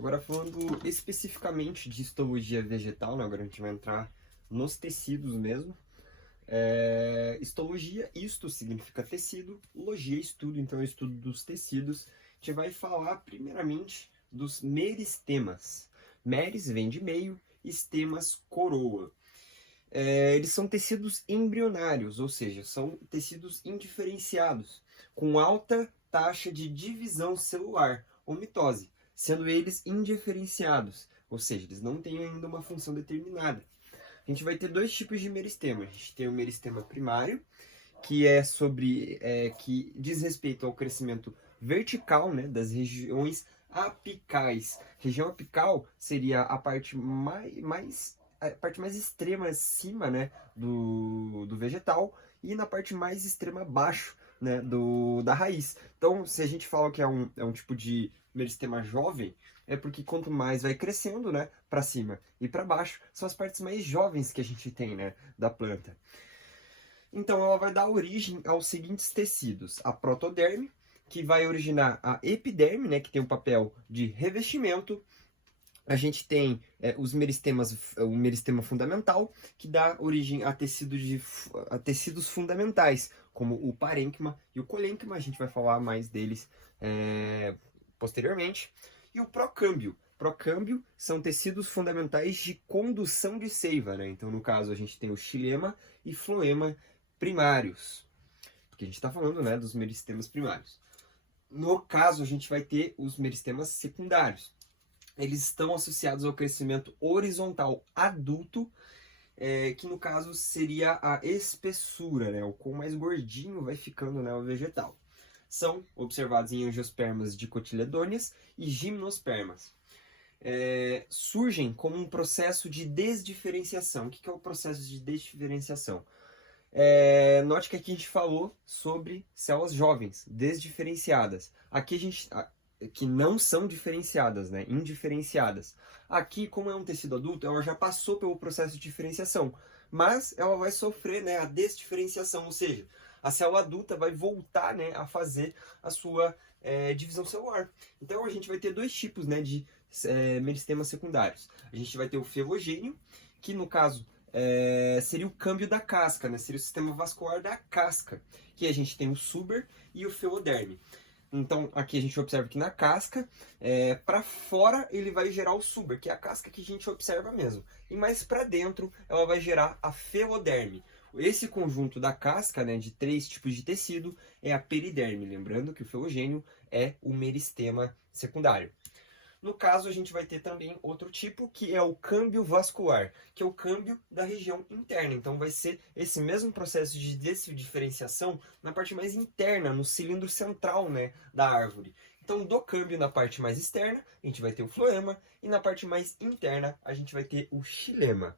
Agora falando especificamente de histologia vegetal, né? Agora a gente vai entrar nos tecidos mesmo. Histologia, isto significa tecido, logia, estudo, então é o estudo dos tecidos. A gente vai falar primeiramente dos meristemas. Meris vem de meio, estemas, coroa. Eles são tecidos embrionários, ou seja, são tecidos indiferenciados, com alta taxa de divisão celular, ou mitose, sendo eles indiferenciados, ou seja, eles não têm ainda uma função determinada. A gente vai ter dois tipos de meristema. A gente tem o meristema primário, que que diz respeito ao crescimento vertical, né, das regiões apicais. Região apical seria a parte mais extrema acima, né, do vegetal, e na parte mais extrema abaixo, né, da raiz. Então, se a gente fala que é um tipo de meristema jovem, é porque quanto mais vai crescendo, né, para cima e para baixo, são as partes mais jovens que a gente tem, né, da planta. Então, ela vai dar origem aos seguintes tecidos: a protoderme, que vai originar a epiderme, né, que tem o papel de revestimento. A gente tem os meristemas, o meristema fundamental, que dá origem a tecidos fundamentais, como o parênquima e o colênquima. A gente vai falar mais deles posteriormente. E o procâmbio. Procâmbio são tecidos fundamentais de condução de seiva, né? Então, no caso, a gente tem o xilema e floema primários, porque a gente está falando, né, dos meristemas primários. No caso, a gente vai ter os meristemas secundários. Eles estão associados ao crescimento horizontal adulto, que no caso seria a espessura, né? O quão mais gordinho vai ficando, né, o vegetal. São observados em angiospermas dicotiledôneas e gimnospermas. Surgem como um processo de desdiferenciação. O que é o processo de desdiferenciação? Note que aqui a gente falou sobre células jovens, desdiferenciadas. Aqui a gente... que não são diferenciadas, né? Indiferenciadas. Aqui, como é um tecido adulto, ela já passou pelo processo de diferenciação, mas ela vai sofrer, né, a desdiferenciação, ou seja, a célula adulta vai voltar, né, a fazer a sua divisão celular. Então a gente vai ter dois tipos, né, de meristemas secundários. A gente vai ter o felogênio, que no caso seria o câmbio da casca, né? Seria o sistema vascular da casca, que a gente tem o suber e o feoderme. Então, aqui a gente observa que na casca, para fora ele vai gerar o suber, que é a casca que a gente observa mesmo. E mais para dentro ela vai gerar a feoderme. Esse conjunto da casca, né, de três tipos de tecido, é a periderme. Lembrando que o felogênio é o meristema secundário. No caso, a gente vai ter também outro tipo, que é o câmbio vascular, que é o câmbio da região interna. Então, vai ser esse mesmo processo de desdiferenciação na parte mais interna, no cilindro central, né, da árvore. Então, do câmbio na parte mais externa, a gente vai ter o floema, e na parte mais interna, a gente vai ter o xilema.